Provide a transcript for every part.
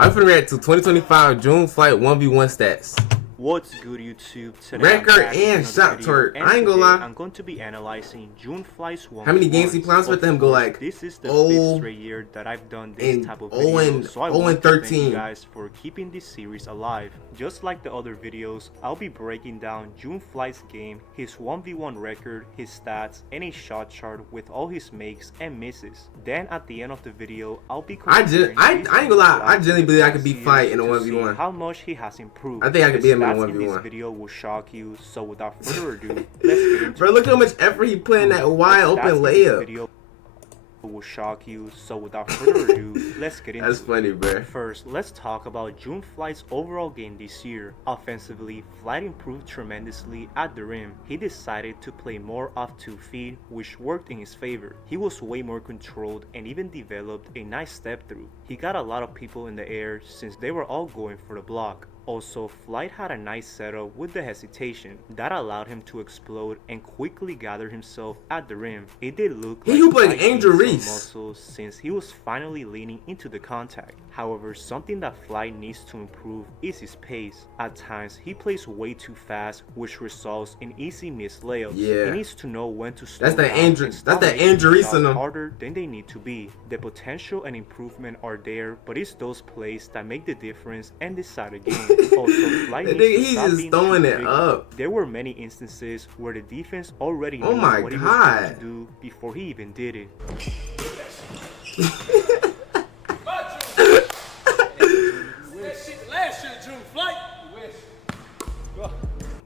I'm finna react to 2025 June Flight 1v1 stats. What's good, YouTube? Today Record and shot twerk. I ain't gonna lie. I'm going to be analyzing June Flight's 1v1. How many games he plans with them go like? This is the 5th straight year that I've done this type of video, so I want to thank you guys for keeping this series alive. Just like the other videos, I'll be breaking down June Flight's game, his 1v1 record, his stats, and a shot chart with all his makes and misses. Then at the end of the video, I'll be I ain't gonna lie. I genuinely believe I could beat Flight in a 1v1. How much he has improved. I think I could beat him in a 1v1. This video will shock you, so without further ado, let's get into Bro, look how much effort he put in that wide open layup. Will shock you, so without further ado, let's get into That's funny, bro. First, let's talk about June Flight's overall game this year. Offensively, Flight improved tremendously at the rim. He decided to play more off 2 feet, which worked in his favor. He was way more controlled and even developed a nice step through. He got a lot of people in the air since they were all going for the block. Also, Flight had a nice setup with the hesitation that allowed him to explode and quickly gather himself at the rim. It did look like he played Angel Reese muscles since he was finally leaning into the contact. However, something that Flight needs to improve is his pace. At times, he plays way too fast, which results in easy missed layups. Yeah. He needs to know when to slow down. That's the Angel Reese in him. Harder than they need to be. The potential and improvement are there, but it's those plays that make the difference and decide a game. Also, Flight he's just throwing it up. There were many instances where the defense already knew what he was going to do before he even did it.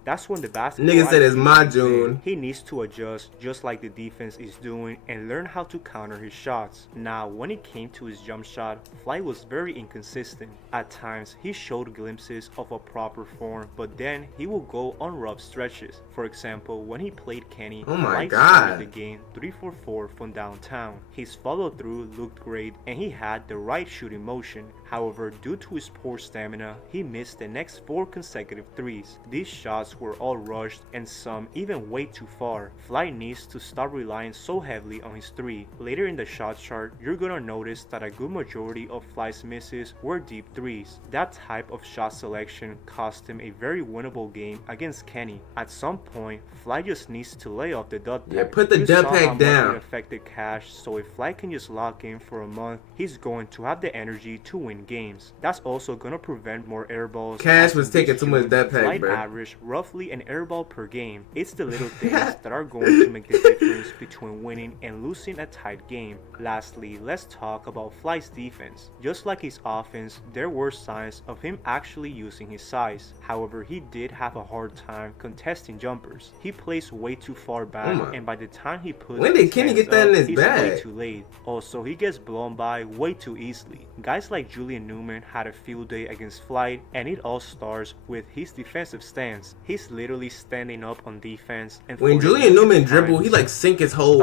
That's when the basketball nigga said it's my June. He needs to adjust just like the defense is doing and learn how to counter his shots. Now, when it came to his jump shot, Flight was very inconsistent. At times, he showed glimpses of a proper form, but then he will go on rough stretches. For example, when he played Kenny, Flight started the game 3-for-4 from downtown. His follow-through looked great and he had the right shooting motion. However, due to his poor stamina, he missed the next 4 consecutive threes. These shots were all rushed and some even way too far. Flight needs to stop relying so heavily on his 3. Later in the shot chart, you're gonna notice that a good majority of Flight's misses were deep threes. That type of shot selection cost him a very winnable game against Kenny. At some point, Flight just needs to lay off the dud pack. Yeah, put the dud pack down. It affected Cash, so if Flight can just lock in for a month, he's going to have the energy to win games. That's also gonna prevent more air balls. Cash was taking too much dud pack, Flight bro. Average roughly an airball per game. It's the little things that are going to make the difference between winning and losing a tight game. Lastly, let's talk about Flight's defense. Just like his offense, there were signs of him actually using his size. However, he did have a hard time contesting jumpers. He plays way too far back, and by the time he puts when did Kenny get that in his bag? Way too late. Also, he gets blown by way too easily. Guys like Julian Newman had a field day against Flight, and it all starts with his defensive stance. He's literally standing up on defense, and when Julian Newman dribble, he like sink his whole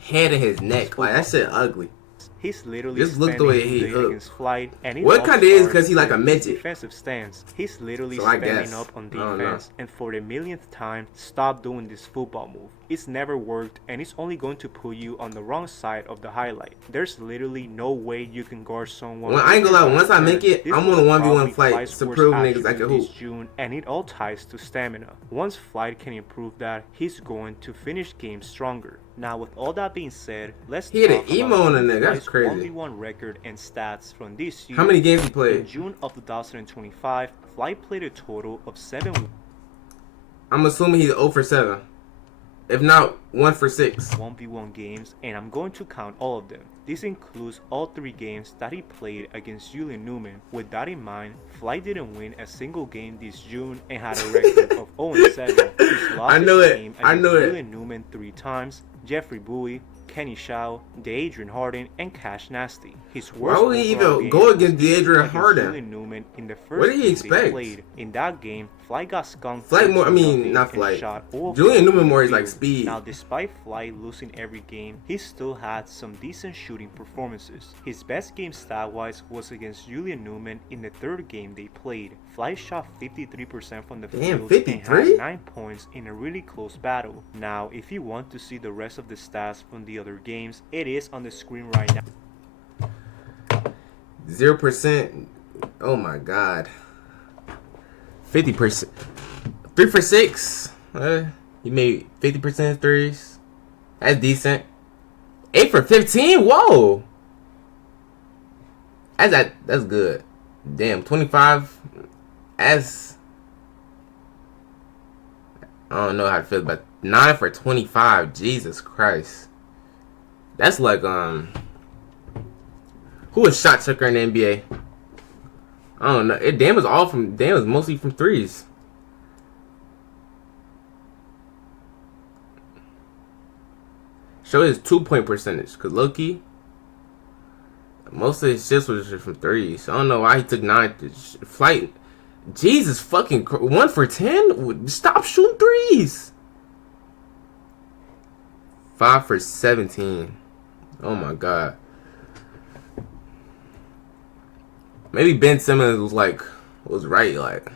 head in his neck. Like that shit ugly. He's literally just look the way he against Flight, and it what kind of is because he like a midget. Defensive stance. He's literally standing up on defense, and for the millionth time, stop doing this football move. It's never worked, and it's only going to put you on the wrong side of the highlight. There's literally no way you can guard someone. Well, I ain't gonna lie. Once I make it, I'm on a 1v1 Flight to prove niggas I can hoop. June, and it all ties to stamina. Once Flight can improve that, he's going to finish games stronger. Now, with all that being said, let's talk about emo on a nigga. That's crazy. 1v1 record and stats from this year. How many games he played? In June of 2025, Flight played a total of 7. I'm assuming he's 0 for 7. If not, 1 for 6. 1v1 games, and I'm going to count all of them. This includes all 3 games that he played against Julian Newman. With that in mind, Flight didn't win a single game this June and had a record of 0-7. He's lost his game against Julian Newman 3 times, Jeffrey Bowie, Kenny Shaw, DeAndre Harden, and Cash Nasty. His worst Why would he even go against DeAndre Harden? Julian Newman in the first what did he expect? Played. In that game, Flight got skunked. Flight more, I mean, not Flight. Julian Newman more is like speed. Now, despite Flight losing every game, he still had some decent shooting performances. His best game stat-wise was against Julian Newman in the 3rd game they played. Flight shot 53% from the field 53? and had 9 points in a really close battle. Now, if you want to see the rest of the stats from the other games, it is on the screen right now. 0%. Oh my god. 50%. 3 for 6. He made 50% threes. That's decent. 8 for 15. Whoa. That's good. Damn, 25. As I don't know how to feel about 9 for 25. Jesus Christ. That's like who is shot chucker in the NBA? I don't know. Dan was mostly from threes. Show his 2-point percentage, cause low-key, most of his shits was just from threes. I don't know why he took 9 flight. Jesus fucking 1 for 10. Stop shooting threes. 5 for 17. Oh my god. Maybe Ben Simmons was right. Like,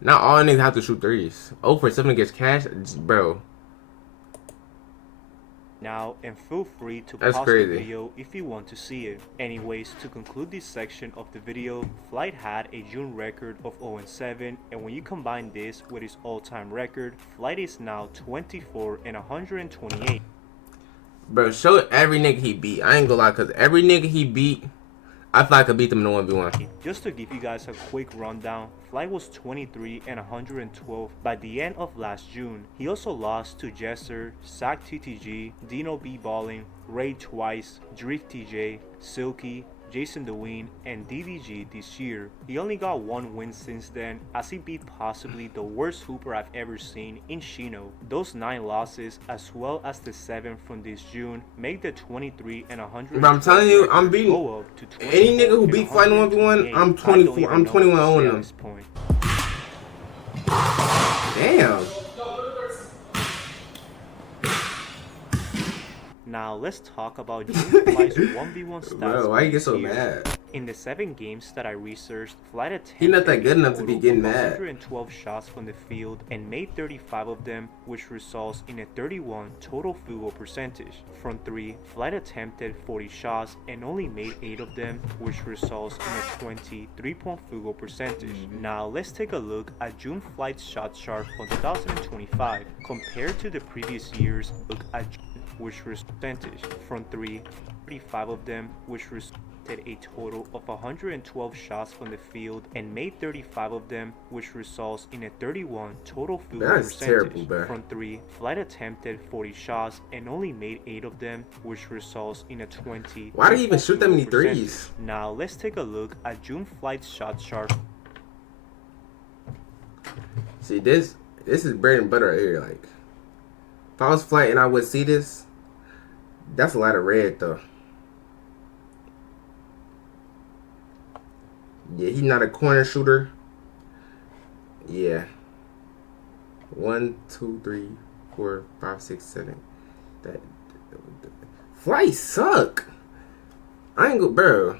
not all niggas have to shoot threes. 0 for 7 against Cash, bro. Now, and feel free to That's pause crazy. the video if you want to see it. Anyways, to conclude this section of the video, Flight had a June record of 0-7, and when you combine this with his all-time record, Flight is now 24-128. Bro, show every nigga he beat. I ain't gonna lie, cause every nigga he beat, I thought I could beat them in the 1v1. Just to give you guys a quick rundown, Flight was 23-112 by the end of last June. He also lost to Jesser, Sack TTG, Dino B Balling, Ray Twice, Drift TJ, Silky, Jason DeWeen, and DDG this year. He only got 1 win since then, as he beat possibly the worst hooper I've ever seen in Shino. Those 9 losses, as well as the 7 from this June, make the 23-100. But I'm telling you, I'm beating go up to any nigga who beat Flight in 1v1. I'm 24. I'm 21 on them. Damn. Now let's talk about June Flight's 1v1 stats. Bro, why you get so here. mad? In the 7 games that I researched, Flight attempted He not that good enough to be getting mad. 112 shots from the field and made 35 of them, which results in a 31 total field goal percentage. From 3, Flight attempted 40 shots and only made 8 of them, which results in a 20 3-point field goal percentage. Now let's take a look at June Flight's shot chart for 2025. Compared to the previous years, look at June, which was percentage. From 3, 35 of them, which resulted a total of 112 shots from the field and made 35 of them, which results in a 31 total field goal That's percentage. terrible, bro. From 3, Flight attempted 40 shots and only made 8 of them, which results in a 20. Why did he even shoot that many percentage. threes? Now let's take a look at June Flight's shot chart. See, this is bread and butter right here. Like, if I was Flight and I would see this, that's a lot of red though. Yeah, he's not a corner shooter. Yeah. 1, 2, 3, 4, 5, 6, 7. That Flight suck. I ain't go, bro.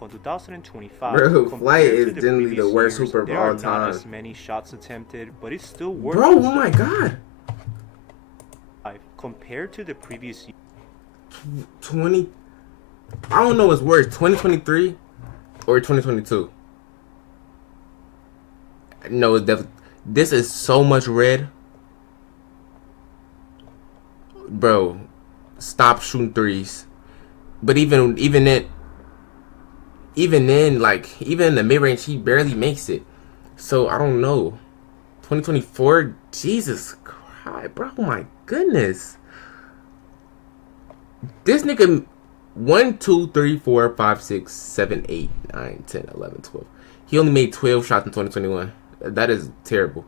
On 2025, Bro, compared Flight to is generally the previous worst years, hooper of there all are not time. as many shots attempted, but it's still worth Bro, oh my god. compared to the previous year. 20. I don't know what's worse, 2023 or 2022. No, it's definitely. This is so much red. Bro, stop shooting threes. But even in the mid range, he barely makes it. So I don't know. 2024, Jesus Christ, bro, oh my goodness. This nigga 1, 2, 3, 4, 5, 6, 7, 8, 9, 10, 11, 12. He only made 12 shots in 2021. That is terrible.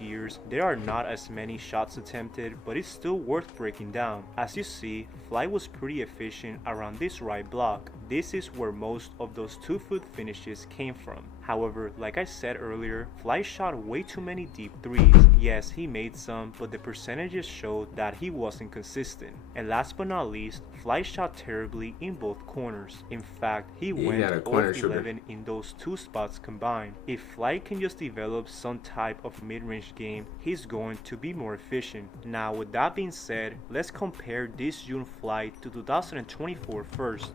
Years, there are not as many shots attempted, but it's still worth breaking down. As you see, Flight was pretty efficient around this right block. This is where most of those 2-foot finishes came from. However, like I said earlier, Flight shot way too many deep threes. Yes, he made some, but the percentages showed that he wasn't consistent. And last but not least, Flight shot terribly in both corners. In fact, he He went got a 0 corner of shooter. 11 in those two spots combined. If Flight can just develop some type of mid-range game, he's going to be more efficient. Now, with that being said, let's compare this June Flight to 2024 first.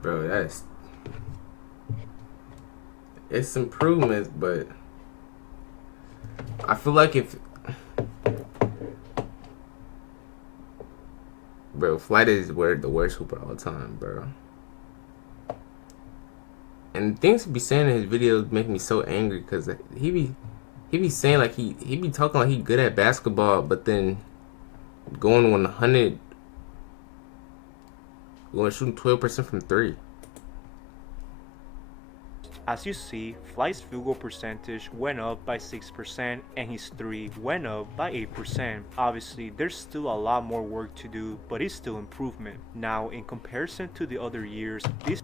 Bro, it's improvements, but I feel like if bro, Flight is the worst hooper all the time, bro. And things he be saying in his videos make me so angry because he be saying like he be talking like he good at basketball, but then going 100, going shooting 12% from three. As you see, Flight's field goal percentage went up by 6% and his 3 went up by 8%. Obviously, there's still a lot more work to do, but it's still improvement. Now, in comparison to the other years, this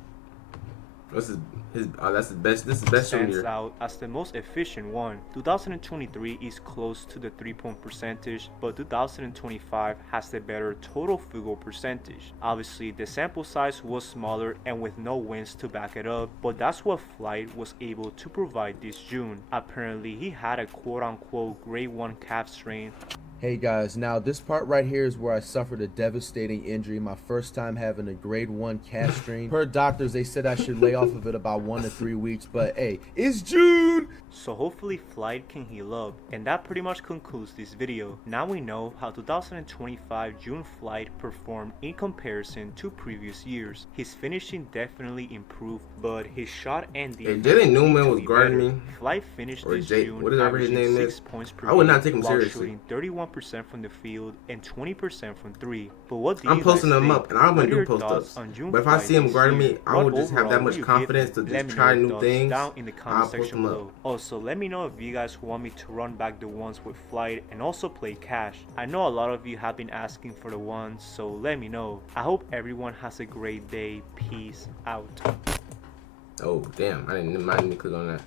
That's that's the best. This is the best stands year. out as the most efficient one. 2023 is close to the 3-point percentage, but 2025 has the better total field goal percentage. Obviously, the sample size was smaller and with no wins to back it up, but that's what Flight was able to provide this June. Apparently, he had a quote-unquote grade 1 calf strain. Hey guys, now this part right here is where I suffered a devastating injury, my first time having a grade 1 calf strain. Per doctors, they said I should lay off of it about 1 to 3 weeks, but hey, it's June! So hopefully Flight can heal up. And that pretty much concludes this video. Now we know how 2025 June Flight performed in comparison to previous years. His finishing definitely improved, but his shot and defense Jalen Newman need to was be guarding better. me. Flight finished Or this Jake, June whatever his averaging name 6 is. points per I would not game take him while seriously. shooting 31% from the field and 20% from 3. But what do I'm you posting guys them think? up, and I'm What gonna are your do post thoughts ups. on June But if I Flight see him this guarding year? me, I What will just have that overall much do you give confidence him? to Let just me try know your new thoughts things. down in the comment I'll post section them up. below. Also, let me know if you guys want me to run back the ones with Flight and also play Cash. I know a lot of you have been asking for the ones, so let me know. I hope everyone has a great day. Peace out. Oh damn! I didn't mind me click on that.